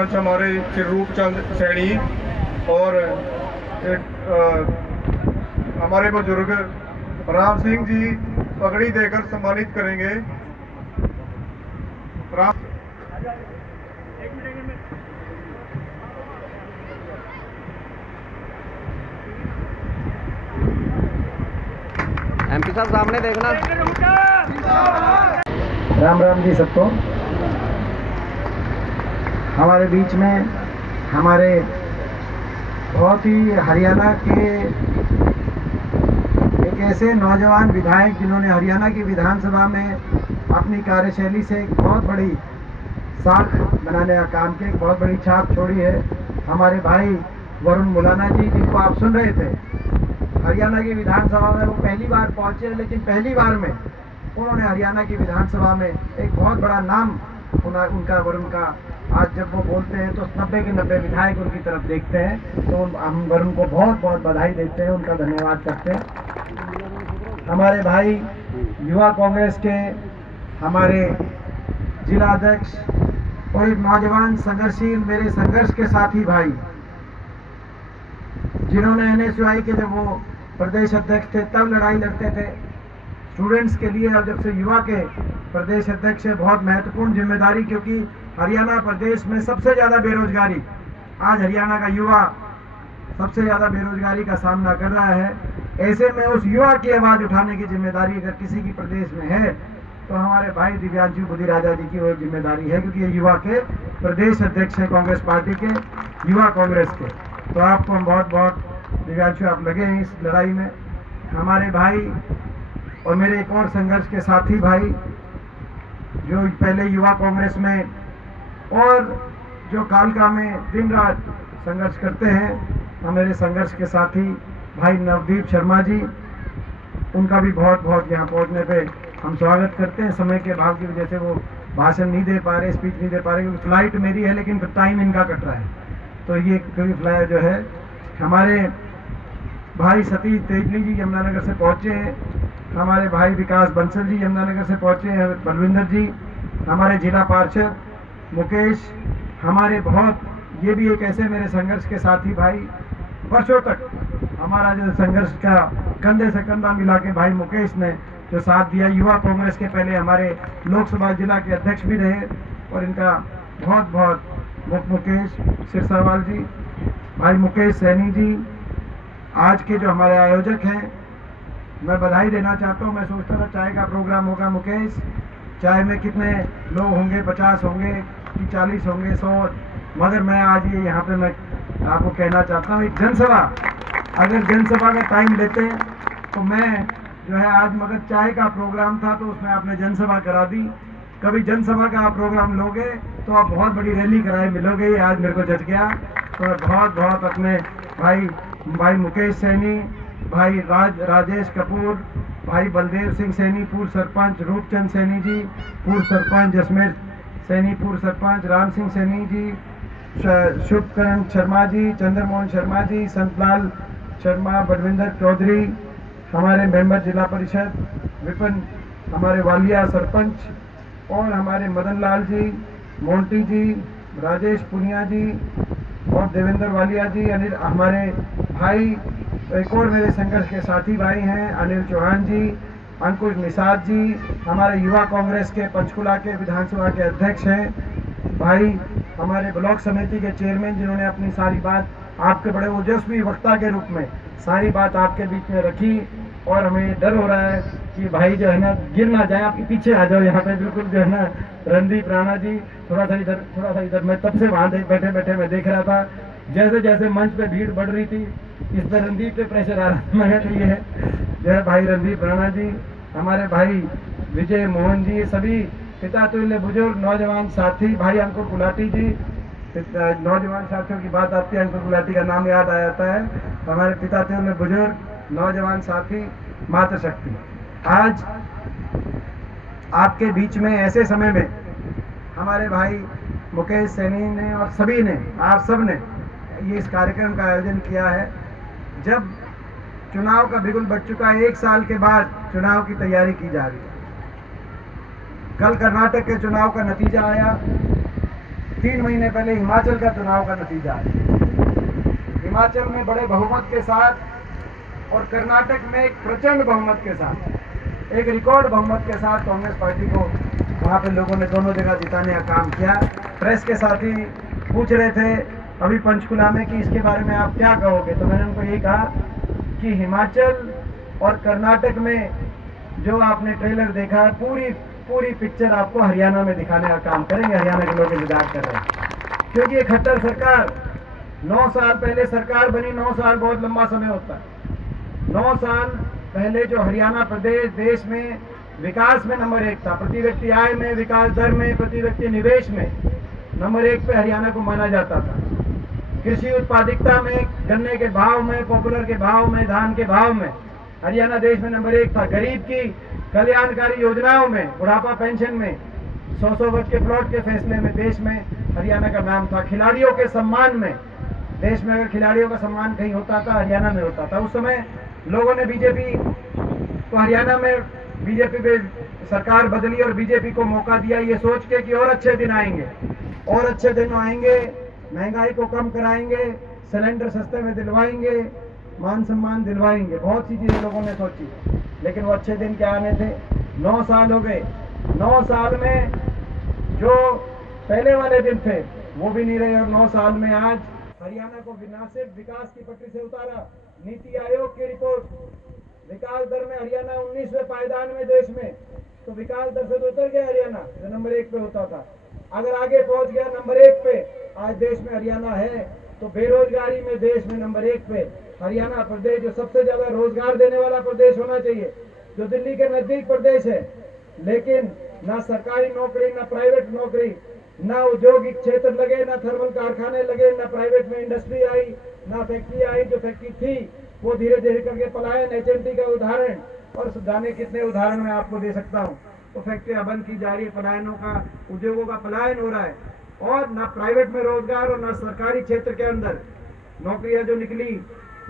आज हमारे रूपचंद सैनी और हमारे बुजुर्ग राम सिंह जी पगड़ी देकर सम्मानित करेंगे। राम एमपी साहब सामने देखना। राम राम जी सबको। हमारे बीच में हमारे बहुत ही हरियाणा के एक ऐसे नौजवान विधायक जिन्होंने हरियाणा की विधानसभा में अपनी कार्यशैली से एक बहुत बड़ी साख बनाने का काम किया, एक बहुत बड़ी छाप छोड़ी है। हमारे भाई वरुण मुलाना जी, जिनको आप सुन रहे थे, हरियाणा की विधानसभा में वो पहली बार पहुंचे, लेकिन पहली बार में उन्होंने हरियाणा की विधानसभा में एक बहुत बड़ा नाम उनका वरुण का। आज जब वो बोलते हैं तो 90 के 90 विधायक उनकी तरफ देखते हैं, तो हम वरुण को बहुत बहुत बधाई देते हैं, उनका धन्यवाद करते हैं। हमारे भाई युवा कांग्रेस के हमारे जिला अध्यक्ष और एक नौजवान संघर्षशील, मेरे संघर्ष के साथी भाई, जिन्होंने NSUI के जब वो प्रदेश अध्यक्ष थे तब लड़ाई लड़ते थे स्टूडेंट्स के लिए, और जब से युवा के प्रदेश अध्यक्ष है, बहुत महत्वपूर्ण जिम्मेदारी, क्योंकि हरियाणा प्रदेश में सबसे ज़्यादा बेरोजगारी, आज हरियाणा का युवा सबसे ज़्यादा बेरोजगारी का सामना कर रहा है। ऐसे में उस युवा की आवाज़ उठाने की जिम्मेदारी अगर किसी की प्रदेश में है तो हमारे भाई दिव्यांशु बुधिराजा जी की वो जिम्मेदारी है, क्योंकि ये युवा के प्रदेश अध्यक्ष हैं कांग्रेस पार्टी के, युवा कांग्रेस के। तो आपको हम बहुत बहुत दिव्यांशु, आप लगे हैं इस लड़ाई में। हमारे भाई और मेरे एक और संघर्ष के साथी भाई जो पहले युवा कांग्रेस में और जो कालका में दिन रात संघर्ष करते हैं, हमारे संघर्ष के साथी भाई नवदीप शर्मा जी, उनका भी बहुत बहुत यहाँ पहुँचने पे हम स्वागत करते हैं। समय के अभाव की वजह से वो भाषण नहीं दे पा रहे, स्पीच नहीं दे पा रहे, क्योंकि फ्लाइट मेरी है लेकिन टाइम इनका कट रहा है, तो ये कभी फ्लाइट जो है। हमारे भाई सतीश तेजली जी यमुनानगर से पहुँचे हैं, हमारे भाई विकास बंसल जी यमुनानगर से पहुँचे हैं, बलविंदर जी, हमारे जिला पार्षद मुकेश, हमारे बहुत, ये भी एक ऐसे मेरे संघर्ष के साथी भाई, वर्षों तक हमारा जो संघर्ष का कंधे से कंधा मिला के भाई मुकेश ने जो साथ दिया, युवा कांग्रेस के पहले हमारे लोकसभा जिला के अध्यक्ष भी रहे, और इनका बहुत बहुत मुकेश सिरसावाल जी, भाई मुकेश सैनी जी, आज के जो हमारे आयोजक हैं, मैं बधाई देना चाहता हूँ। मैं सोचता था चाय का प्रोग्राम होगा मुकेश, चाय में कितने लोग होंगे, 50 होंगे कि 40 होंगे, 100, मगर मैं आज ये यहाँ पे मैं आपको कहना चाहता हूँ, एक जनसभा, अगर जनसभा का टाइम लेते हैं तो मैं जो है आज, मगर चाय का प्रोग्राम था तो उसमें आपने जनसभा करा दी। कभी जनसभा का आप प्रोग्राम लोगे तो आप बहुत बड़ी रैली कराए मिलोगे, ये आज मेरे को जच गया। तो बहुत बहुत अपने भाई मुकेश सैनी, भाई राजेश कपूर, भाई बलदेव सिंह सैनी, पूर्व सरपंच रूपचंद सैनी जी, पूर्व सरपंच जसमेर सैनी, पूर्व सरपंच राम सिंह सैनी जी, शुभकरण शर्मा जी, चंद्रमोहन शर्मा जी, संतलाल शर्मा, बलविंदर चौधरी, हमारे मेंबर जिला परिषद विपिन, हमारे वालिया सरपंच, और हमारे मदन लाल जी, मोंटी जी, राजेश पुनिया जी और देवेंद्र वालिया जी, अनिल, हमारे भाई एक और मेरे संघर्ष के साथी भाई हैं अनिल चौहान जी, अंकुश निषाद जी, हमारे युवा कांग्रेस के पंचकुला के विधानसभा के अध्यक्ष हैं भाई, हमारे ब्लॉक समिति के चेयरमैन, जिन्होंने अपनी सारी बात आपके बड़े ओजस्वी वक्ता के रूप में सारी बात आपके बीच में रखी, और हमें डर हो रहा है कि भाई जो है ना गिर ना जाए, आप पीछे आ जाओ यहाँ पे, बिल्कुल जो है ना रणदीप राणा जी, थोड़ा सा इधर। मैं तब से वहाँ बैठे बैठे मैं देख रहा था, जैसे जैसे मंच पे भीड़ बढ़ रही थी, इस पर रणदीप पे प्रेशर आ रहा था। मैं तो ये है जो है भाई रणदीप राणा जी, हमारे भाई विजय मोहन जी, सभी पिता तुल्य बुजुर्ग नौजवान साथी, भाई अंकुर गुलाटी जी, नौजवान साथियों की बात आती है, अंकुर गुलाटी का नाम याद आ जाता है, हमारे पिता तुल्य बुजुर्ग नौजवान साथी, मातृशक्ति। आज आपके बीच में ऐसे समय में हमारे भाई मुकेश सैनी ने और सभी ने, आप सब ने ये इस कार्यक्रम का आयोजन किया है, जब चुनाव का बिगुल बज चुका है, 1 साल के बाद चुनाव की तैयारी की जा रही है। कल कर्नाटक के चुनाव का नतीजा आया, 3 महीने पहले हिमाचल का चुनाव का नतीजा है। हिमाचल में बड़े बहुमत के साथ और कर्नाटक में एक प्रचंड बहुमत के साथ, एक रिकॉर्ड बहुमत के साथ कांग्रेस पार्टी को वहाँ पे लोगों ने दोनों जगह जिताने का काम किया। प्रेस के साथी पूछ रहे थे अभी पंचकुला में कि इसके बारे में आप क्या कहोगे, तो मैंने उनको यही कहा कि हिमाचल और कर्नाटक में जो आपने ट्रेलर देखा है, पूरी पिक्चर आपको हरियाणा में दिखाने का काम करेंगे। हरियाणा के लोग इंतजार कर रहे हैं, क्योंकि ये खट्टर सरकार 9 साल पहले सरकार बनी। 9 साल बहुत लंबा समय होता है। 9 साल पहले जो हरियाणा प्रदेश देश में विकास में नंबर 1 था, प्रति व्यक्ति आय में, विकास दर में, प्रति व्यक्ति निवेश में नंबर 1 पे हरियाणा को माना जाता था। कृषि उत्पादकता में, गन्ने के भाव में, पॉपुलर के भाव में, धान के भाव में हरियाणा देश में नंबर 1 था। गरीब की कल्याणकारी योजनाओं में, बुढ़ापा पेंशन में, 100 गज के प्लॉट के फैसले में देश में हरियाणा का नाम था। खिलाड़ियों के सम्मान में, देश में अगर खिलाड़ियों का सम्मान कहीं होता था, हरियाणा में होता था। उस समय लोगों ने बीजेपी को, हरियाणा में बीजेपी पे सरकार बदली और बीजेपी को मौका दिया, ये सोच के कि और अच्छे दिन आएंगे, और अच्छे दिन आएंगे, महंगाई को कम कराएंगे, सिलेंडर सस्ते में दिलवाएंगे, मान सम्मान दिलवाएंगे। बहुत सी चीजें लोगों ने सोची, लेकिन वो अच्छे दिन क्या आने थे। 9 साल हो गए। 9 साल में जो पहले वाले दिन थे वो भी नहीं रहे, और 9 साल में आज हरियाणा को विनाशित विकास की पटरी से उतारा। नीति आयोग की रिपोर्ट, विकास दर में हरियाणा 19वें पायदान में देश में, तो विकास दर से तो उतर गया हरियाणा, जो नंबर 1 पे होता था। अगर आगे पहुंच गया नंबर 1 पे, आज देश में हरियाणा है, तो बेरोजगारी में देश में नंबर 1 पे हरियाणा प्रदेश, जो सबसे ज्यादा रोजगार देने वाला प्रदेश होना चाहिए, जो दिल्ली के नजदीक प्रदेश है, लेकिन ना सरकारी नौकरी, ना प्राइवेट नौकरी, ना औद्योगिक क्षेत्र लगे, ना थर्मल कारखाने लगे, ना प्राइवेट में इंडस्ट्री आई, ना फैक्ट्री आई। जो फैक्ट्री थी वो धीरे धीरे करके पलायन, एचएमटी का उदाहरण, और जाने कितने उदाहरण मैं आपको दे सकता हूँ। तो फैक्ट्रियां बंद की जा रही है, पलायनों का, उद्योगों का पलायन हो रहा है, और ना प्राइवेट में रोजगार और ना सरकारी क्षेत्र के अंदर नौकरियां जो निकली,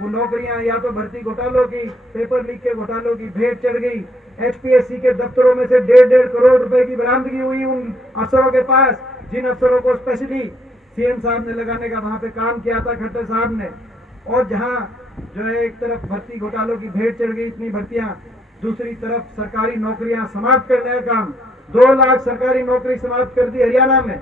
वो नौकरियां या तो भर्ती घोटालों की, पेपर लीक के घोटालों की भेंट चढ़ गई। एचपीएससी के दफ्तरों में से 1.5 करोड़ रुपए की बरामदगी हुई उन अफसरों के पास, जिन अफसरों को स्पेशली सीएम साहब ने लगाने का वहां पे काम किया था, खट्टर साहब ने। और जहां जो है एक तरफ भर्ती घोटालों की भेंट चढ़ गई, इतनी भर्तियां, दूसरी तरफ सरकारी नौकरियां समाप्त करने का काम, 2 लाख सरकारी नौकरी समाप्त कर दी हरियाणा में।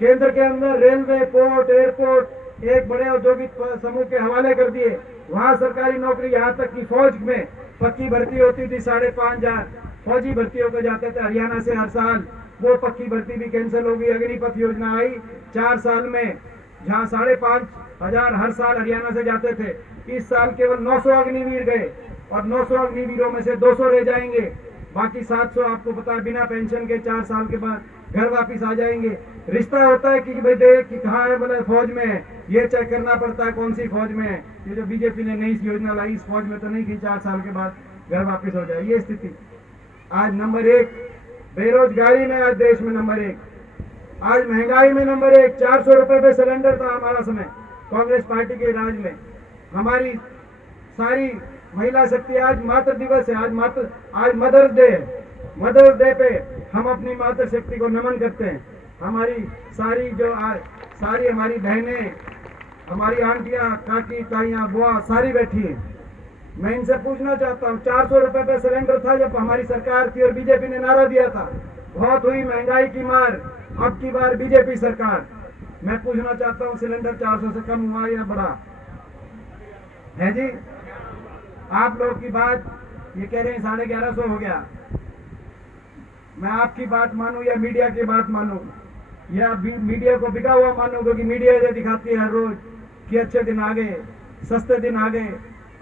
केंद्र के अंदर रेलवे, पोर्ट, एयरपोर्ट एक बड़े औद्योगिक समूह के हवाले कर दिए, वहां सरकारी नौकरी, यहाँ तक कि फौज में पक्की भर्ती होती थी, 5,500 फौजी भर्ती होकर जाते थे हरियाणा से हर साल, वो पक्की भर्ती भी कैंसिल हो गई। अग्निपथ योजना आई 4 साल में, जहाँ 5,500 हर साल हरियाणा से जाते थे, इस साल केवल 900 अग्निवीर गए, और 900 अग्निवीरों में से 200 रह जाएंगे, बाकी 700 आपको पता है बिना पेंशन के 4 साल के बाद घर वापिस आ जाएंगे। रिश्ता होता है कि भाई देख कि कहाँ है, बोले फौज में है, ये चेक करना पड़ता है कौन सी फौज में है। ये जो बीजेपी ने नई योजना लाई, इस फौज में तो नहीं कि 4 साल के बाद घर वापिस हो जाए। ये स्थिति आज नंबर 1 बेरोजगारी में, आज देश में नंबर 1, आज महंगाई में नंबर 1। 400 रुपए पे सिलेंडर था हमारा समय कांग्रेस पार्टी के राज में। हमारी सारी महिला शक्ति, आज मातृ दिवस है, आज मदर्स डे है। मदर्स डे पे हम अपनी मातृ शक्ति को नमन करते हैं। हमारी सारी हमारी बहनें, हमारी आंटियां, काकी, ताइयां, बुआ सारी बैठी हैं। मैं इनसे पूछना चाहता हूँ, 400 रुपए पे सिलेंडर था जब हमारी सरकार थी और बीजेपी ने नारा दिया था, बहुत हुई महंगाई की मार, अब की बार बीजेपी सरकार। मैं पूछना चाहता हूँ, सिलेंडर 400 से कम हुआ या बढ़ा है जी? आप लोग की बात ये कह रहे हैं 1150 हो गया। मैं आपकी बात मानूं या मीडिया की बात मानूं, या मीडिया को बिका हुआ मानूं, क्योंकि मीडिया ये दिखाती है हर रोज कि अच्छे दिन आ गए, सस्ते दिन आ गए।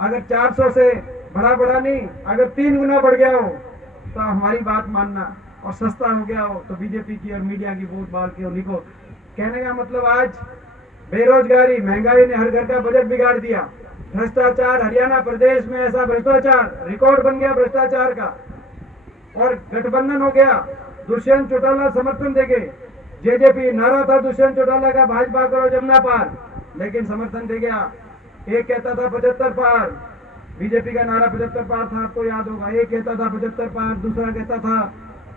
अगर 400 से बढ़ा नहीं, अगर 3 गुना बढ़ गया हो तो हमारी बात मानना, और सस्ता हो गया हो तो बीजेपी की और मीडिया की वोट बाल के उन्हीं को। कहने का मतलब आज बेरोजगारी, महंगाई ने हर घर का बजट बिगाड़ दिया। भ्रष्टाचार, हरियाणा प्रदेश में ऐसा भ्रष्टाचार रिकॉर्ड बन गया भ्रष्टाचार का, और गठबंधन हो गया। दुष्यंत चौटाला समर्थन देंगे, जेजेपी नारा था दुष्यंत चौटाला का, भाजपा करो जमुना पार, लेकिन समर्थन दे गया। एक कहता था 75 पार, बीजेपी का नारा 75 पार था, आपको याद होगा। एक कहता था 75 पार, दूसरा कहता था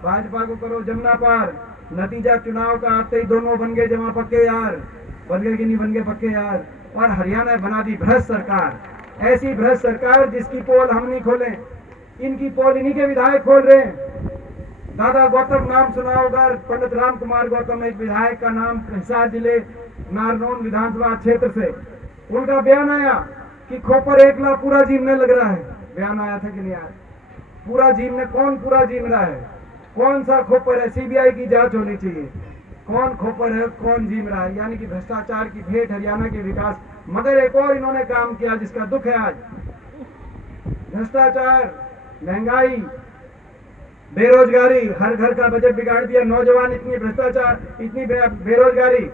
भाजपा को करो जमुना पार। नतीजा चुनाव का आते ही दोनों बन गए जमा पक्के यार, बन गए कि नहीं बन गए पक्के यार। और हरियाणा बना दी भ्रष्ट सरकार, ऐसी भ्रष्ट सरकार जिसकी पोल हम नहीं खोले, इनकी पोल इन्हीं के विधायक खोल रहे हैं। दादा गौतम नाम सुना होगा, पंडित राम कुमार गौतम एक विधायक का नाम हिसार जिले नारनौल विधानसभा क्षेत्र से, उनका बयान आया कि खोपर एकला पूरा जीवने लग रहा है। बयान आया था कि नहीं आया? पूरा जीवने, कौन पूरा जीव रहा है, कौन सा खोपर है? सीबीआई की जांच होनी चाहिए, कौन खोपर है, कौन जीव रहा है। यानी कि भ्रष्टाचार की भेंट हरियाणा के विकास। मगर एक और इन्होंने काम किया जिसका दुख है आज, भ्रष्टाचार, महंगाई, बेरोजगारी, हर घर का बजट बिगाड़ दिया। नौजवान इतनी भ्रष्टाचार, इतनी बेरोजगारी,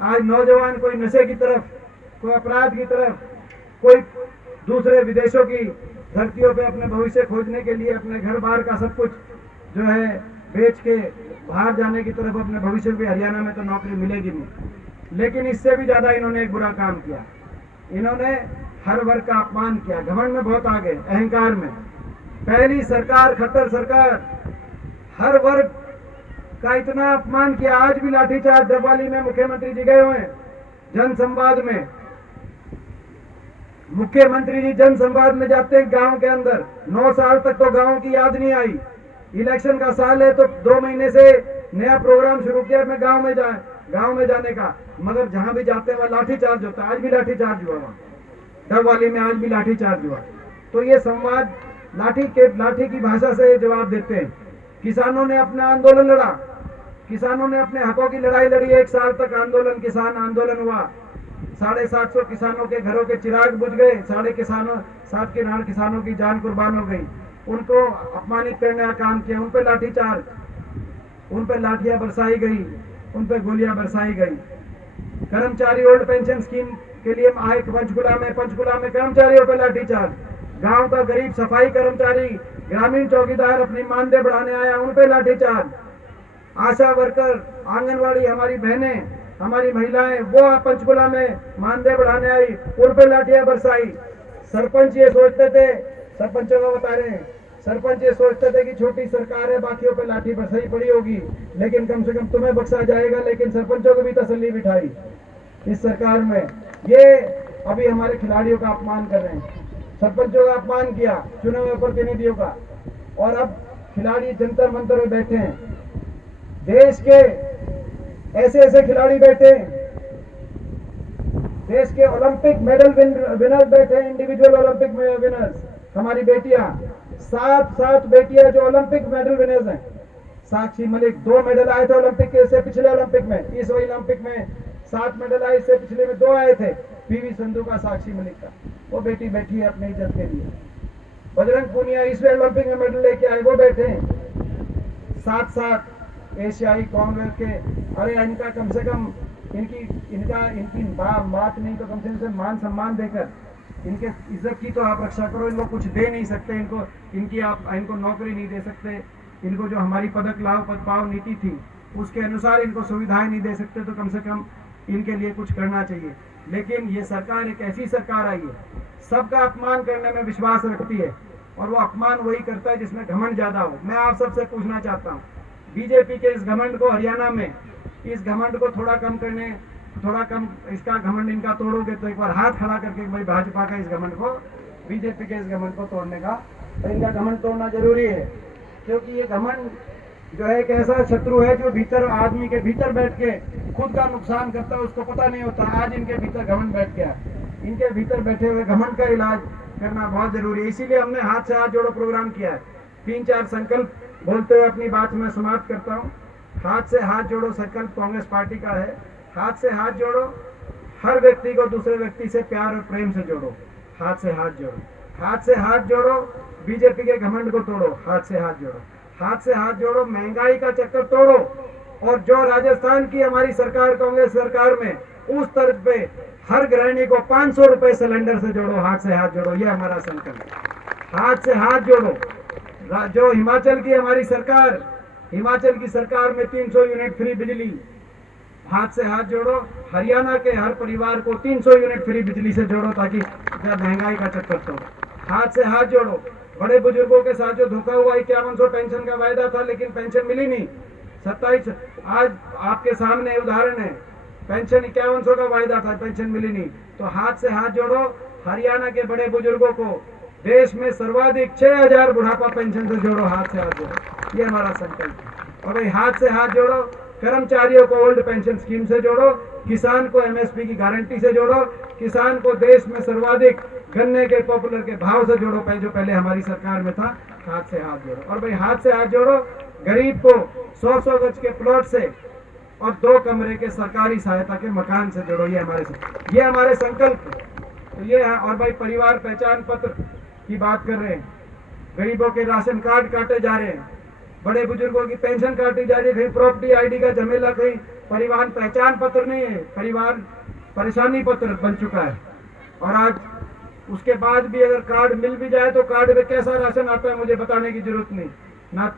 आज नौजवान कोई नशे की तरफ, कोई अपराध की तरफ, कोई दूसरे विदेशों की धरतियों पे अपने भविष्य खोजने के लिए अपने घर बार का सब कुछ जो है बेच के बाहर जाने की तरफ अपने भविष्य भी। हरियाणा में तो नौकरी मिलेगी नहीं। लेकिन इससे भी ज्यादा इन्होंने एक बुरा काम किया, इन्होंने हर वर्ग का अपमान किया। घमंड में बहुत आगे, अहंकार में। पहली सरकार, खट्टर सरकार, हर वर्ग का इतना अपमान किया। आज भी लाठीचार्ज डबवाली में मुख्यमंत्री जी गए हुए हैं जन संवाद में। मुख्यमंत्री जी जन संवाद में जाते हैं गांव के अंदर। 9 साल तक तो गांव की याद नहीं आई। इलेक्शन का साल है तो 2 महीने से नया प्रोग्राम शुरू किया मैं गांव में जाने का। मगर जहां भी जाते हैं वहां लाठीचार्ज होता है। आज भी लाठीचार्ज हुआ, वहां डबवाली में आज भी लाठीचार्ज हुआ। तो ये संवाद लाठी की भाषा से जवाब देते हैं। किसानों ने अपना आंदोलन लड़ा, किसानों ने अपने हकों की लड़ाई लड़ी। 1 साल तक आंदोलन, किसान आंदोलन हुआ। 750 किसानों के घरों के चिराग बुझ गए। 7.5 किसानों की जान कुर्बान हो गई। उनको अपमानित करने का काम किया, उन पर लाठीचार्ज, उन पर लाठियां बरसाई गई, उन पर गोलियां बरसाई गई। कर्मचारी ओल्ड पेंशन स्कीम के लिए आए पंचकुला में कर्मचारियों पर लाठीचार्ज। गांव का गरीब सफाई कर्मचारी, ग्रामीण चौकीदार अपनी मानदेय बढ़ाने आया, उन पर लाठीचार्ज। आशा वर्कर, आंगनवाड़ी, हमारी बहनें, हमारी महिलाएं, वो पंचकुला में मानदेय बढ़ाने आई, उन पर लाठियां बरसाई। सरपंच ये सोचते थे, सरपंचों को बता रहे हैं, सरपंच ये सोचते थे कि छोटी सरकार है, बाकियों पर लाठी बरसाई पड़ी होगी, लेकिन कम से कम तुम्हें बख्शा जाएगा। लेकिन सरपंचों को भी तसल्ली बिठाई इस सरकार में। ये अभी हमारे खिलाड़ियों का अपमान कर रहे हैं, सरपंचों का अपमान किया, चुने हुए प्रतिनिधियों का। और अब खिलाड़ी जंतर मंतर में बैठे हैं। देश के ऐसे खिलाड़ी बैठे, देश के ओलंपिक मेडल विनर्स बैठे, इंडिविजुअल ओलंपिक विनर्स। हमारी बेटियां, 7 बेटियां जो ओलंपिक मेडल विनर्स हैं। साक्षी मलिक 2 मेडल आए थे ओलंपिक के, इससे पिछले ओलंपिक में। इस ओलंपिक में 7 मेडल आए, इससे पिछले में 2 आए थे, पीवी संधू का, साक्षी मलिक का। वो बेटी बैठी है अपनी इज्जत के लिए। बजरंग पूनिया इस ओलंपिक में मेडल लेके आए, वो बैठे हैं। 7 एशियाई, कॉमनवेल्थ के। अरे इनका कम से कम इनकी बात नहीं तो कम से कम मान सम्मान देकर इनके इज्जत की तो आप रक्षा करो। इनको कुछ दे नहीं सकते, इनको नौकरी नहीं दे सकते। इनको जो हमारी पदक लाओ पद पाओ नीति थी उसके अनुसार इनको सुविधाएं नहीं दे सकते, तो कम से कम इनके लिए कुछ करना चाहिए। लेकिन ये सरकार एक ऐसी सरकार आई है, सबका अपमान करने में विश्वास रखती है, और वो अपमान वही करता है जिसमें घमंड ज्यादा हो। मैं आप सबसे पूछना चाहता हूँ, बीजेपी के इस घमंड को, हरियाणा में इस घमंड को थोड़ा कम इसका घमंड इनका तोड़ोगे तो एक बार हाथ खड़ा करके भाई भाजपा का इस घमंड को, बीजेपी के इस घमंड को तोड़ने का, तो इनका घमंड तोड़ना जरूरी है। क्योंकि ये घमंड जो है एक ऐसा शत्रु है जो भीतर, आदमी के भीतर बैठ के खुद का नुकसान करता है, उसको पता नहीं होता। आज इनके भीतर घमंड बैठ गया। इनके भीतर बैठे हुए घमंड का इलाज करना बहुत जरूरी है। इसीलिए हमने हाथ से हाथ जोड़ो प्रोग्राम किया है। 3-4 संकल्प बोलते हुए अपनी बात में समाप्त करता हूँ। हाथ से हाथ जोड़ो संकल्प कांग्रेस पार्टी का है। हाथ से हाथ जोड़ो, हर व्यक्ति को दूसरे व्यक्ति से प्यार और प्रेम से जोड़ो। हाथ से हाथ जोड़ो, हाथ से हाथ जोड़ो, बीजेपी के घमंड को तोड़ो। हाथ से हाथ जोड़ो, हाथ से हाथ जोड़ो, महंगाई का चक्कर तोड़ो। और जो राजस्थान की हमारी सरकार, कांग्रेस सरकार में, उस तर्ज पे हर गृहिणी को 500 रुपए सिलेंडर से जोड़ो। हाथ से हाथ जोड़ो, ये हमारा संकल्प है। हाथ से हाथ जोड़ो। जो हिमाचल की हमारी सरकार, हिमाचल की सरकार में 300 यूनिट फ्री बिजली, हाथ से हाथ जोड़ो। हरियाणा के हर परिवार को 300 यूनिट फ्री बिजली से जोड़ो, ताकि महंगाई का चक्कर तोड़ो। हाथ से हाथ जोड़ो। बड़े बुजुर्गों के साथ जो धोखा हुआ, 5100 पेंशन का वायदा था लेकिन पेंशन मिली नहीं, 27 आज आपके सामने उदाहरण है, पेंशन 5100 का वायदा था, पेंशन मिली नहीं, तो हाथ से हाथ जोड़ो, हरियाणा के बड़े बुजुर्गों को देश में सर्वाधिक 6000 बुढ़ापा पेंशन से जोड़ो, हाथ से हाथ जोड़ो, ये हमारा संकल्प है। और भाई हाथ से हाथ जोड़ो, कर्मचारियों को ओल्ड पेंशन स्कीम से जोड़ो, किसान को एमएसपी की गारंटी से जोड़ो, किसान को देश में सर्वाधिक गन्ने के पॉपुलर के भाव से जोड़ो, जो पहले हमारी सरकार में था, हाथ से हाथ जोड़ो। और भाई हाथ से हाथ जोड़ो, गरीब को 100 गज के प्लॉट से और 2 कमरे के सरकारी सहायता के मकान से जोड़ो, ये हमारे संकल्प तो ये है। और भाई परिवार पहचान पत्र की बात कर रहे हैं, गरीबों के राशन कार्ड काटे जा रहे हैं, बड़े बुजुर्गों की पेंशन काटी जा रही है, कहीं प्रॉपर्टी आईडी का झमेला, कहीं परिवार पहचान पत्र नहीं है, परिवार परेशानी पत्र बन चुका है। और आज उसके बाद भी अगर कार्ड मिल भी जाए तो कार्ड में कैसा राशन आता है मुझे बताने की जरूरत नहीं, ना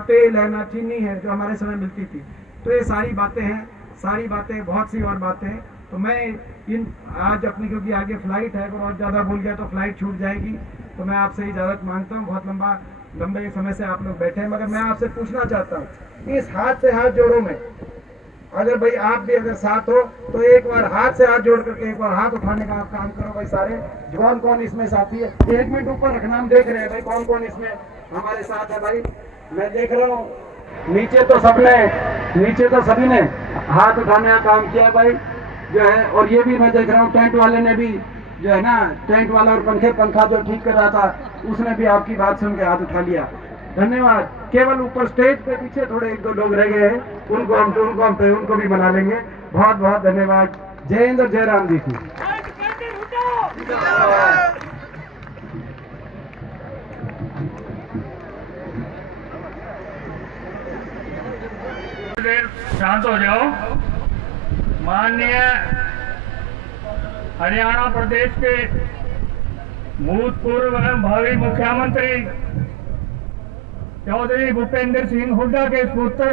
तेल है, ना चीनी है जो हमारे समय मिलती थी। तो ये सारी बातें हैं, सारी बातें, बहुत सी और बातें हैं। तो मैं इन आज अपनी, क्योंकि आगे फ्लाइट है, अगर और ज़्यादा भूल गया तो फ्लाइट छूट जाएगी, तो मैं आपसे इजाज़त मांगता हूँ। बहुत लंबे समय से आप लोग बैठे हैं, मगर मैं आपसे पूछना चाहता हूँ, इस हाथ से हाथ जोड़ो में अगर भाई आप भी अगर साथ हो तो एक बार हाथ से हाथ जोड़ करके एक बार हाथ उठाने का आप काम करो भाई सारे। कौन कौन इसमें साथी है, 1 मिनट ऊपर रखना, हम देख रहे हैं भाई कौन कौन इसमें हमारे साथ है। भाई मैं देख रहा हूँ नीचे तो सभी ने हाथ उठाने का काम किया है भाई जो है। और ये भी मैं देख रहा हूँ टेंट वाले ने भी जो है ना, टेंट वाला और पंखा जो ठीक कर रहा था उसने भी आपकी बात सुन के हाथ उठा लिया, धन्यवाद। केवल ऊपर स्टेज पे पीछे थोड़े 1-2 लोग रह गए हैं, उनको भी बना लेंगे। बहुत बहुत धन्यवाद। जय हिंद और जय राम जी की। शांत हो जाओ। माननीय हरियाणा प्रदेश के भूतपूर्व एवं भावी मुख्यमंत्री चौधरी भूपेंद्र सिंह हुड्डा के पुत्र,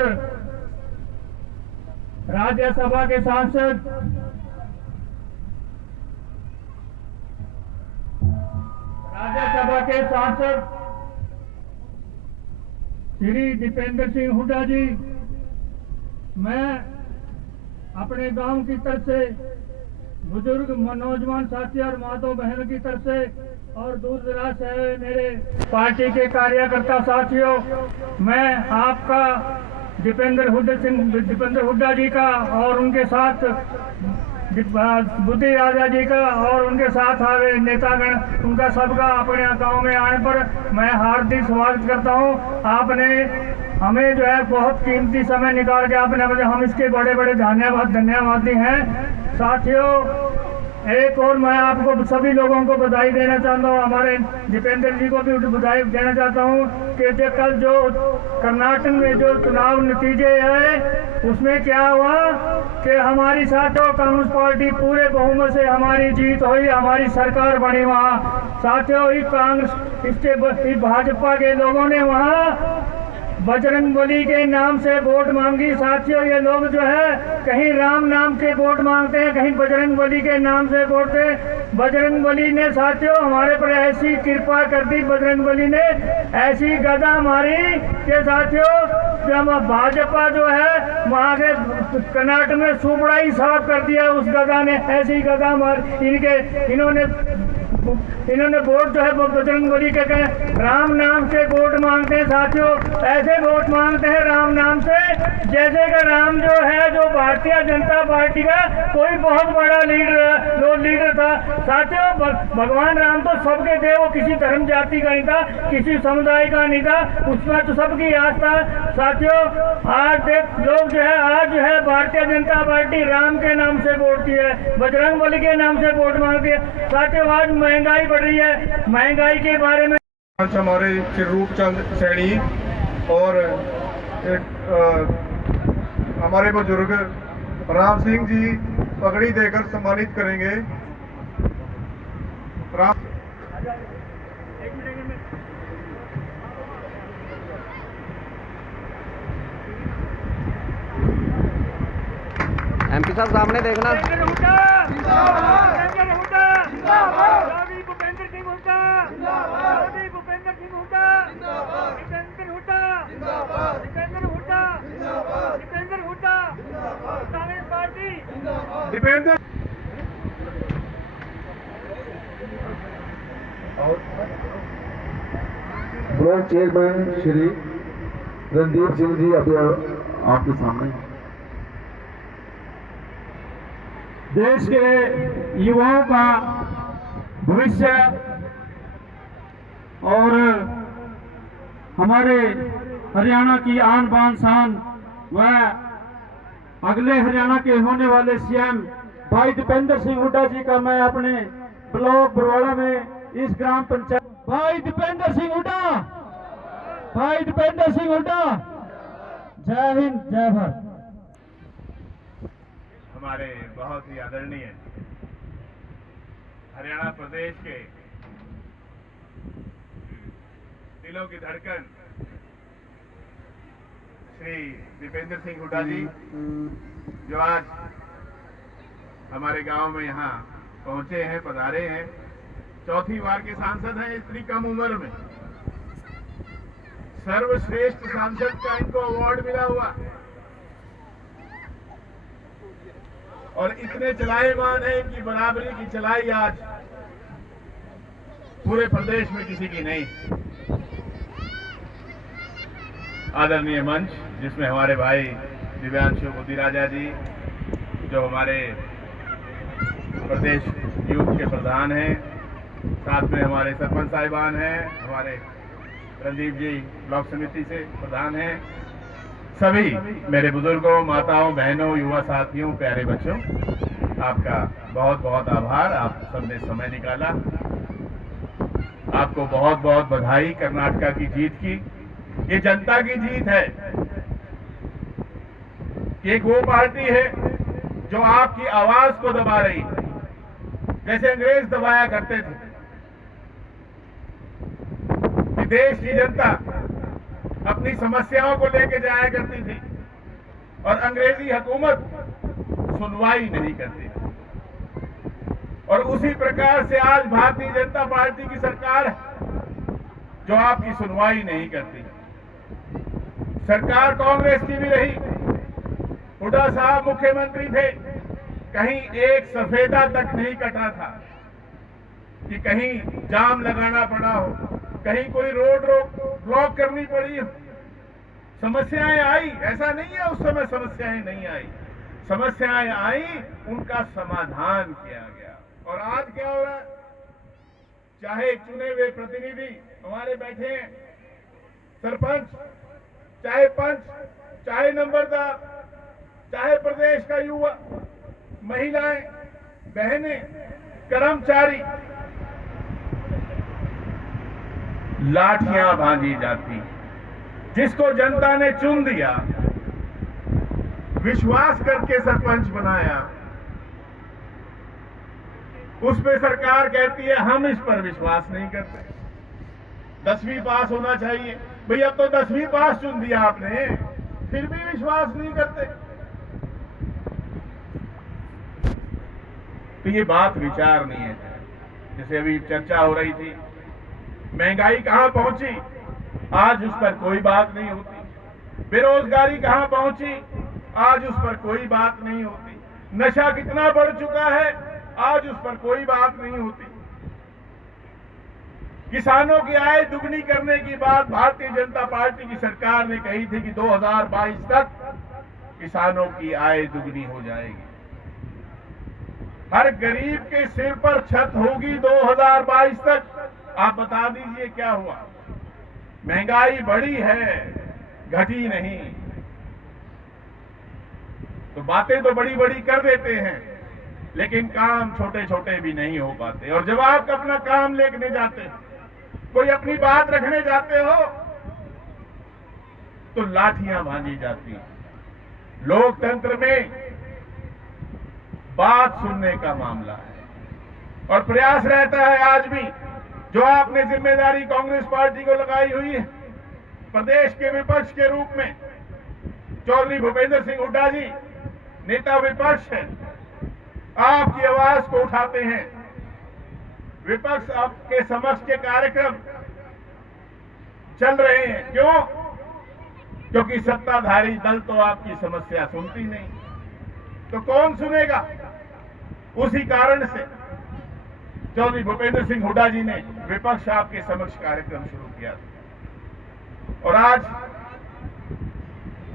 राज्यसभा के सांसद श्री दीपेंद्र सिंह हुड्डा जी, मैं अपने गांव की तरफ से, बुजुर्ग नौजवान साथी और माताओं बहनों की तरफ से और दूर दराज से आए मेरे पार्टी के कार्यकर्ता साथियों, मैं आपका दीपेंद्र हुड्डा जी का और उनके साथ बुद्धि राजा जी का और उनके साथ आए नेतागण, उनका सबका अपने गांव में आने पर मैं हार्दिक स्वागत करता हूं। आपने हमें जो है बहुत कीमती समय निकाल के आपने हम इसके बड़े बड़े धन्यवादी हैं। साथियों, एक और मैं आपको सभी लोगों को बधाई देना चाहता हूँ, हमारे दीपेंद्र जी को भी बधाई देना चाहता हूँ कि कल जो कर्नाटक में जो चुनाव नतीजे आए उसमें क्या हुआ कि हमारी साथियों कांग्रेस पार्टी पूरे बहुमत से हमारी जीत हुई, हमारी सरकार बनी। वहाँ साथियों इस भाजपा के लोगों ने वहाँ बजरंगबली के नाम से वोट मांगी। साथियों, ये लोग जो है कहीं राम नाम के वोट मांगते हैं, कहीं बजरंगबली के नाम से वोट दे। बजरंगबली ने साथियों हमारे पर ऐसी कृपा कर दी, बजरंगबली ने ऐसी गदा मारी कि साथियों जब भाजपा जो है वहाँ के कर्नाटक में सुपड़ा ही साफ कर दिया उस गदा ने, ऐसी गदा मार इन्होंने वोट जो है बजरंगबली के राम नाम से वोट मांगते हैं। साथियों, ऐसे वोट मांगते हैं राम नाम से जैसे कि राम जो है जो भारतीय जनता पार्टी का कोई बहुत बड़ा लीडर था। साथियों, भगवान राम तो सबके थे, वो किसी धर्म जाति का नहीं था, किसी समुदाय का नहीं था, उसमें तो सबकी आस्था। साथियों, आज लोग जो है भारतीय जनता पार्टी राम के नाम से वोट दी है, बजरंगबली के नाम से वोट मांगती है। साथियों, आज महंगाई बढ़ रही है, महंगाई के बारे में आज हमारे रूपचंद सैनी और हमारे बुजुर्ग राम सिंह जी पगड़ी देकर सम्मानित करेंगे। एमपी साहब सामने देखना। भूपेंद्र सिंह हुड्डा, दीपेंद्र ब्लॉक चेयरमैन श्री रणदीप सिंह जी अभी आपके सामने। देश के युवाओं का भविष्य और हमारे हरियाणा की आन बान शान व अगले हरियाणा के होने वाले सीएम भाई दीपेंद्र सिंह हुड्डा जी का मैं अपने ब्लॉक बरवाड़ा में इस ग्राम पंचायत भाई दीपेंद्र सिंह हुड्डा, भाई दीपेंद्र सिंह हुड्डा, जय हिंद जय भारत। हमारे बहुत ही आदरणीय हरियाणा प्रदेश के दिलों की धड़कन श्री दीपेंद्र सिंह हुड्डा जी, जो आज हमारे गांव में यहाँ पहुंचे हैं, पधारे हैं, चौथी बार के सांसद हैं इतनी कम उम्र में। सर्वश्रेष्ठ सांसद का इनको अवार्ड मिला हुआ और इतने चलाएमान है, इनकी बराबरी की चलाई आज पूरे प्रदेश में किसी की नहीं। आदरणीय मंच जिसमें हमारे भाई दिव्यांशु बुद्धिराजा जी, जो हमारे प्रदेश यूथ के प्रधान हैं, साथ में हमारे सरपंच साहिबान हैं, हमारे रणदीप जी ब्लॉक समिति से प्रधान हैं, सभी मेरे बुजुर्गों, माताओं, बहनों, युवा साथियों, प्यारे बच्चों, आपका बहुत बहुत आभार। आप सबने समय निकाला। आपको बहुत बहुत बधाई कर्नाटका की जीत की। ये जनता की जीत है। एक वो पार्टी है जो आपकी आवाज को दबा रही है, जैसे अंग्रेज दबाया करते थे। कि देश की जनता अपनी समस्याओं को लेकर जाया करती थी और अंग्रेजी हुकूमत सुनवाई नहीं करती थी। और उसी प्रकार से आज भारतीय जनता पार्टी की सरकार है जो आपकी सुनवाई नहीं करती। सरकार कांग्रेस की भी रही, हुड्डा साहब मुख्यमंत्री थे, कहीं एक सफेदा तक नहीं कटा था कि कहीं जाम लगाना पड़ा हो, कहीं कोई रोड ब्लॉक करनी पड़ी हो। समस्याएं आई, ऐसा नहीं है उस समय समस्याएं नहीं आई, समस्याएं आई, उनका समाधान किया गया। और आज क्या हो रहा है, चाहे चुने हुए प्रतिनिधि हमारे बैठे हैं, सरपंच, चाहे पंच, चाहे नंबरदार, चाहे प्रदेश का युवा, महिलाएं, बहनें, कर्मचारी, लाठियां भांजी जाती। जिसको जनता ने चुन दिया, विश्वास करके सरपंच बनाया, उस पे सरकार कहती है हम इस पर विश्वास नहीं करते। 10वीं पास होना चाहिए। भाई अब तो 10वीं पास चुन दिया आपने, फिर भी विश्वास नहीं करते। तो ये बात विचार नहीं है। जैसे अभी चर्चा हो रही थी, महंगाई कहां पहुंची, आज उस पर कोई बात नहीं होती। बेरोजगारी कहां पहुंची, आज उस पर कोई बात नहीं होती। नशा कितना बढ़ चुका है, आज उस पर कोई बात नहीं होती। किसानों की आय दुगनी करने की बात भारतीय जनता पार्टी की सरकार ने कही थी कि 2022 तक किसानों की आय दुगनी हो जाएगी। हर गरीब के सिर पर छत होगी 2022 तक। आप बता दीजिए क्या हुआ। महंगाई बढ़ी है, घटी नहीं। तो बातें तो बड़ी बड़ी कर देते हैं, लेकिन काम छोटे छोटे भी नहीं हो पाते। और जब आप अपना काम लेकर जाते हैं, कोई अपनी बात रखने जाते हो, तो लाठियां भांजी जाती हैं। लोकतंत्र में बात सुनने का मामला है और प्रयास रहता है आज भी, जो आपने जिम्मेदारी कांग्रेस पार्टी को लगाई हुई है प्रदेश के विपक्ष के रूप में। चौधरी भूपेंद्र सिंह हुड्डा जी नेता विपक्ष है, आपकी आवाज को उठाते हैं। विपक्ष आपके समक्ष के कार्यक्रम चल रहे हैं। क्यों? क्योंकि सत्ताधारी दल तो आपकी समस्या सुनती नहीं। तो कौन सुनेगा। उसी कारण से चौधरी भूपेंद्र सिंह हुड्डा जी ने विपक्ष आपके समक्ष कार्यक्रम शुरू किया और आज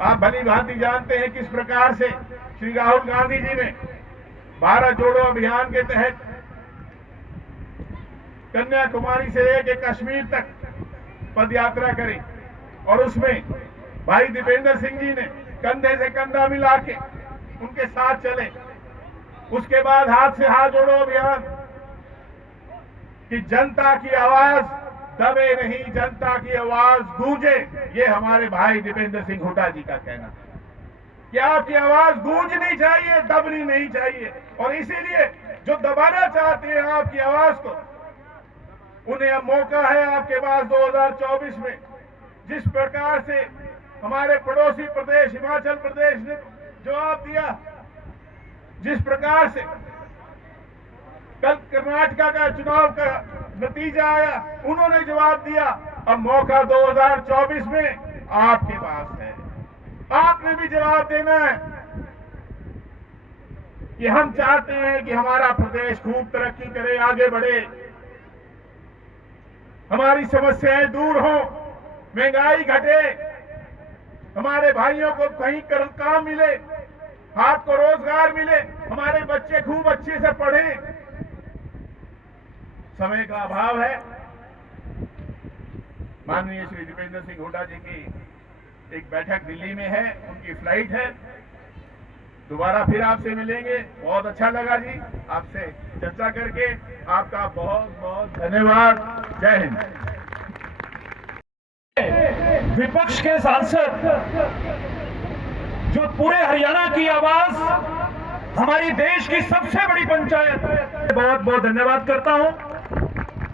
आप भली भांति जानते हैं किस प्रकार से श्री राहुल गांधी जी ने भारत जोड़ो अभियान के तहत कन्याकुमारी से लेकर कश्मीर तक पदयात्रा करी और उसमें भाई दीपेंद्र सिंह जी ने कंधे से कंधा मिला के उनके साथ चले। उसके बाद हाथ से हाथ जोड़ो अभियान कि जनता की आवाज दबे नहीं, जनता की आवाज गूंजे, ये हमारे भाई दीपेंद्र सिंह हुड्डा जी का कहना है कि आपकी आवाज गूंजनी चाहिए, दबनी नहीं चाहिए। और इसीलिए जो दबाना चाहते हैं आपकी आवाज को, उन्हें अब मौका है आपके पास 2024 में। जिस प्रकार से हमारे पड़ोसी प्रदेश हिमाचल प्रदेश ने जवाब दिया, जिस प्रकार से कल कर्नाटका का चुनाव का नतीजा आया, उन्होंने जवाब दिया। अब मौका 2024 में आपके पास है, आपने भी जवाब देना है कि हम चाहते हैं कि हमारा प्रदेश खूब तरक्की करे, आगे बढ़े, हमारी समस्याएं दूर हों, महंगाई घटे, हमारे भाइयों को कहीं काम मिले, हाथ को रोजगार मिले, हमारे बच्चे खूब अच्छे से पढ़ें। समय का अभाव है। माननीय श्री दीपेंद्र सिंह हुड्डा जी की एक बैठक दिल्ली में है, उनकी फ्लाइट है, दोबारा फिर आपसे मिलेंगे। बहुत अच्छा लगा जी आपसे चर्चा करके, आपका बहुत बहुत धन्यवाद। जय हिंद। विपक्ष के सांसद जो पूरे हरियाणा की आवाज, हमारी देश की सबसे बड़ी पंचायत, बहुत बहुत धन्यवाद करता हूं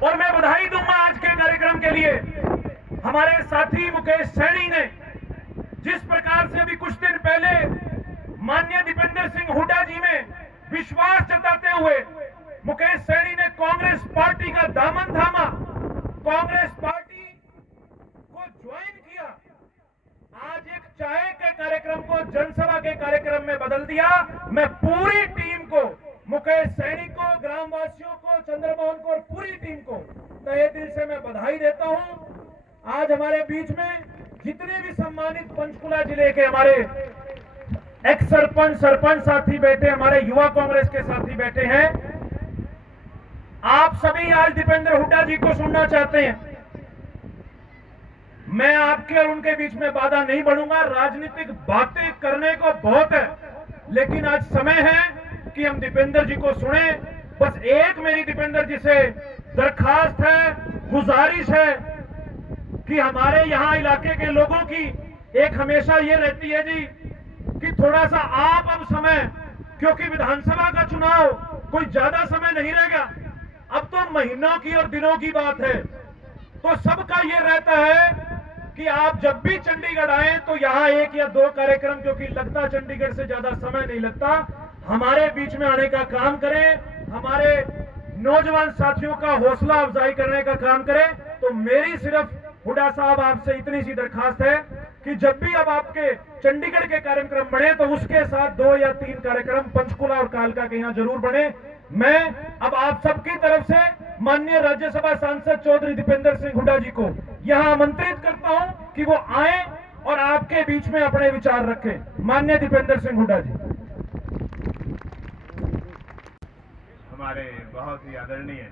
और मैं बधाई दूंगा आज के कार्यक्रम के लिए। हमारे साथी मुकेश सैनी ने जिस प्रकार से अभी कुछ दिन पहले माननीय दीपेंद्र सिंह हुड्डा जी में विश्वास जताते हुए मुकेश सैनी ने कांग्रेस पार्टी का दामन थामा, कांग्रेस पार्टी को ज्वाइन किया, आज एक चाय के कार्यक्रम को जनसभा के कार्यक्रम में बदल दिया। मैं पूरी टीम को, मुकेश सैनी को, ग्रामवासियों को, चंद्रमोहन को और पूरी टीम को तहे दिल से मैं बधाई देता हूं। आज हमारे बीच में जितने भी सम्मानित पंचकुला जिले के हमारे एक्स सरपंच, सरपंच साथी बैठे, हमारे युवा कांग्रेस के साथी बैठे हैं, आप सभी आज दीपेंद्र हुड्डा जी को सुनना चाहते हैं। मैं आपके और उनके बीच में बाधा नहीं बढ़ूंगा, राजनीतिक बातें करने को बहुत है, लेकिन आज समय है कि हम दीपेंद्र जी को सुने। बस एक मेरी दीपेंद्र जी से दरखास्त है, गुजारिश है कि हमारे यहां इलाके के लोगों की एक हमेशा ये रहती है जी कि थोड़ा सा आप अब समय, क्योंकि विधानसभा का चुनाव कोई ज्यादा समय नहीं रहेगा, अब तो महीनों की और दिनों की बात है, तो सबका ये रहता है कि आप जब भी चंडीगढ़ आए तो यहाँ एक या दो कार्यक्रम, क्योंकि लगता चंडीगढ़ से ज्यादा समय नहीं लगता, हमारे बीच में आने का काम करें, हमारे नौजवान साथियों का हौसला अफजाई करने का काम करें। तो मेरी सिर्फ हुड्डा साहब आपसे इतनी सी दरखास्त है कि जब भी अब आपके चंडीगढ़ के कार्यक्रम बने तो उसके साथ 2 या 3 कार्यक्रम पंचकुला और कालका के यहाँ जरूर बने। मैं अब आप सबकी तरफ से माननीय राज्यसभा सांसद चौधरी दीपेंद्र सिंह हुड्डा जी को यहाँ आमंत्रित करता हूँ कि वो आए और आपके बीच में अपने विचार रखें। माननीय दीपेंद्र सिंह हुड्डा जी। हमारे बहुत ही आदरणीय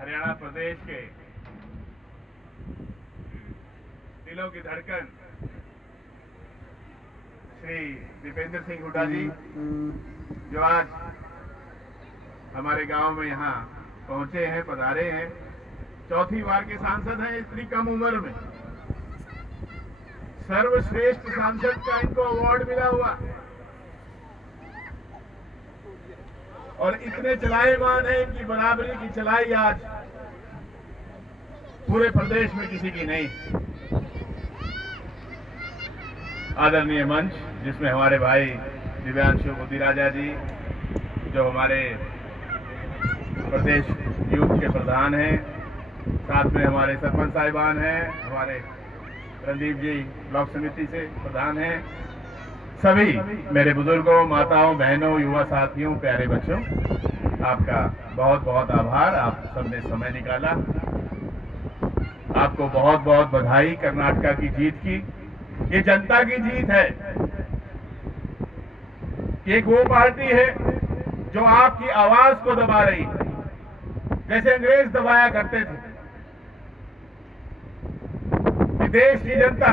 हरियाणा प्रदेश के दिलों की धड़कन श्री दीपेंद्र सिंह हुड्डा जी, जो आज हमारे गांव में यहाँ पहुंचे हैं, पधारे हैं, चौथी बार के सांसद हैं इतनी कम उम्र में। सर्वश्रेष्ठ सांसद का इनको अवार्ड मिला हुआ और इतने चलाएमान है, इनकी बराबरी की चलाई आज पूरे प्रदेश में किसी की नहीं। आदरणीय मंच जिसमें हमारे भाई दिव्यांशु बुद्धिराजा जी, जो हमारे प्रदेश यूथ के प्रधान हैं, साथ में हमारे सरपंच साहिबान हैं, हमारे रणदीप जी ब्लॉक समिति से प्रधान हैं, साथ में हमारे सभी साथियों, हमारे युवा साथी, हमारे युवा कांग्रेस के साथियों, हमारे युवा नेता, हमारे युवा नेता, सभी मेरे बुजुर्गों, माताओं, बहनों, युवा साथियों, प्यारे बच्चों, आपका बहुत बहुत आभार। आप सबने समय निकाला। आपको बहुत बहुत बधाई कर्नाटक की जीत की। ये जनता की जीत है। एक वो पार्टी है जो आपकी आवाज को दबा रही है, जैसे अंग्रेज दबाया करते थे कि देश की जनता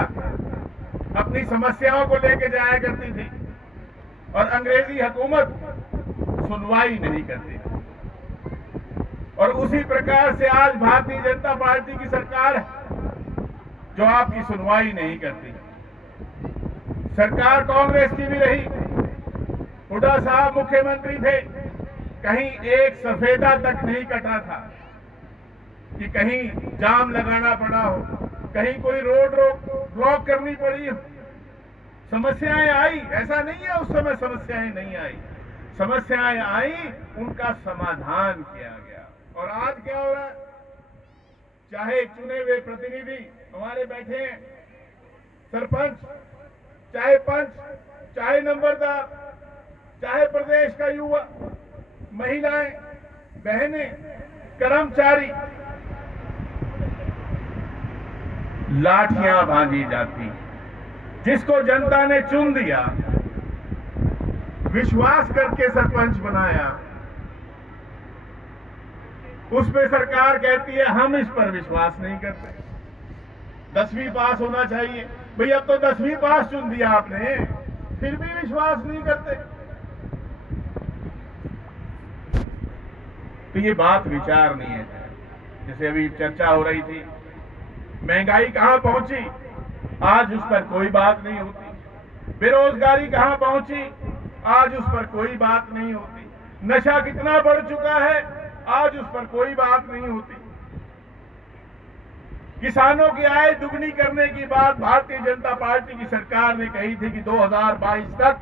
अपनी समस्याओं को लेकर जाया करती थी और अंग्रेजी हुकूमत सुनवाई नहीं करती थी। और उसी प्रकार से आज भारतीय जनता पार्टी की सरकार है जो आपकी सुनवाई नहीं करती। सरकार कांग्रेस की भी रही, हुड्डा साहब मुख्यमंत्री थे, कहीं एक सफेदा तक नहीं कटा था कि कहीं जाम लगाना पड़ा हो, कहीं कोई रोड ब्लॉक करनी पड़ी हो। समस्याएं आई, ऐसा नहीं है उस समय समस्याएं नहीं आई, समस्याएं आई, उनका समाधान किया गया। और आज क्या हो रहा है, चाहे चुने हुए प्रतिनिधि हमारे बैठे हैं, सरपंच, चाहे पंच, चाहे नंबरदार, चाहे प्रदेश का युवा, महिलाएं, बहनें, कर्मचारी, लाठियां बांधी जाती। जिसको जनता ने चुन दिया, विश्वास करके सरपंच बनाया, उस पे सरकार कहती है हम इस पर विश्वास नहीं करते। 10वीं पास होना चाहिए। भाई अब तो 10वीं पास चुन दिया आपने, फिर भी विश्वास नहीं करते। तो ये बात विचार नहीं है। जैसे अभी चर्चा हो रही थी, महंगाई कहां पहुंची, आज उस पर कोई बात नहीं होती। बेरोजगारी कहां पहुंची, आज उस पर कोई बात नहीं होती। नशा कितना बढ़ चुका है, आज उस पर कोई बात नहीं होती। किसानों की आय दुगनी करने की बात भारतीय जनता पार्टी की सरकार ने कही थी कि 2022 तक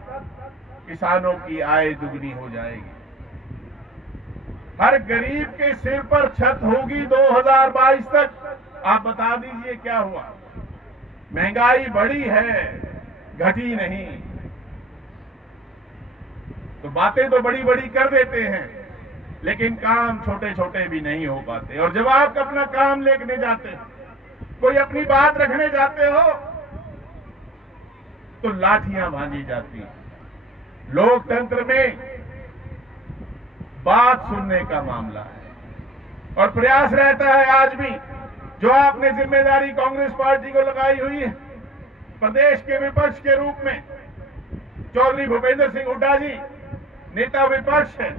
किसानों की आय दुगनी हो जाएगी। हर गरीब के सिर पर छत होगी 2022 तक। आप बता दीजिए क्या हुआ। महंगाई बढ़ी है, घटी नहीं। तो बातें तो बड़ी बड़ी कर देते हैं, लेकिन काम छोटे छोटे भी नहीं हो पाते। और जब आप अपना काम लेकर जाते हो, कोई अपनी बात रखने जाते हो, तो लाठियां बांधी जाती हैं। लोकतंत्र में बात सुनने का मामला है और प्रयास रहता है आज भी, जो आपने जिम्मेदारी कांग्रेस पार्टी को लगाई हुई है प्रदेश के विपक्ष के रूप में। चौधरी भूपेंद्र सिंह हुड्डा जी नेता विपक्ष है,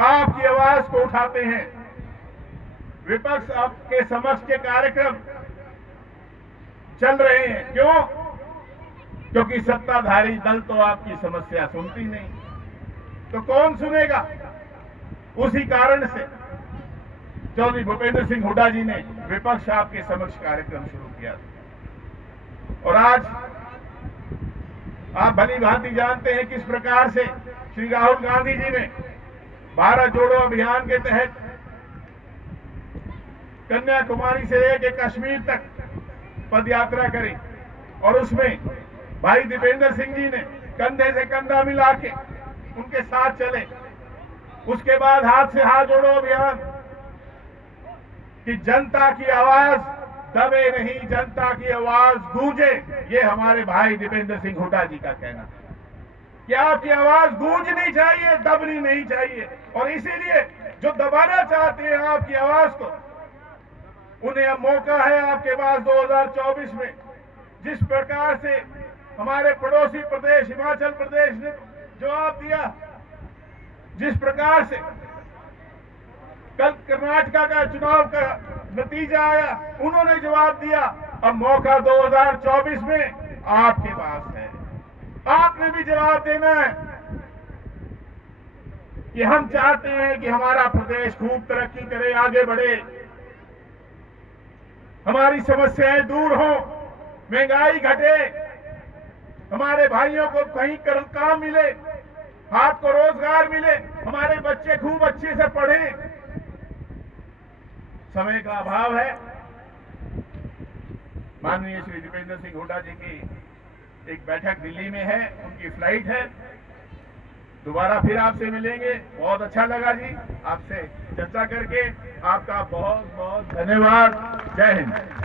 आपकी आवाज को उठाते हैं। विपक्ष आपके समक्ष के कार्यक्रम चल रहे हैं। क्यों? क्योंकि सत्ताधारी दल तो आपकी समस्या सुनती नहीं, तो कौन सुनेगा? उसी कारण से चौधरी भूपेंद्र सिंह हुड्डा जी ने विपक्ष आपके समक्ष कार्यक्रम शुरू किया था। और आज आप भली भांति जानते हैं किस प्रकार से श्री राहुल गांधी जी ने भारत जोड़ो अभियान के तहत कन्याकुमारी से लेकर कश्मीर तक पद यात्रा करी और उसमें भाई दीपेंद्र सिंह जी ने कंधे से कंधा मिला के उनके साथ चले। उसके बाद हाथ से हाथ जोड़ो अभियान, कि जनता की आवाज दबे नहीं, जनता की आवाज गूंजे। ये हमारे भाई दीपेंद्र सिंह हुड्डा जी का कहना है कि आपकी आवाज गूंजनी चाहिए, दबनी नहीं चाहिए। और इसीलिए जो दबाना चाहते हैं आपकी आवाज को, उन्हें अब मौका है आपके पास 2024 में। जिस प्रकार से हमारे पड़ोसी प्रदेश हिमाचल प्रदेश ने जवाब दिया, जिस प्रकार से कल कर्नाटक का चुनाव का नतीजा आया, उन्होंने जवाब दिया। अब मौका 2024 में आपके पास है। आपने भी जवाब देना है कि हम चाहते हैं कि हमारा प्रदेश खूब तरक्की करे, आगे बढ़े, हमारी समस्याएं दूर हों, महंगाई घटे, हमारे भाइयों को कहीं काम मिले, हाथ को रोजगार मिले, हमारे बच्चे खूब अच्छे से पढ़ें। समय का अभाव है। माननीय श्री दीपेंद्र सिंह हुड्डा जी की एक बैठक दिल्ली में है, उनकी फ्लाइट है। दोबारा फिर आपसे मिलेंगे। बहुत अच्छा लगा जी आपसे चर्चा करके। आपका बहुत बहुत धन्यवाद। जय हिंद।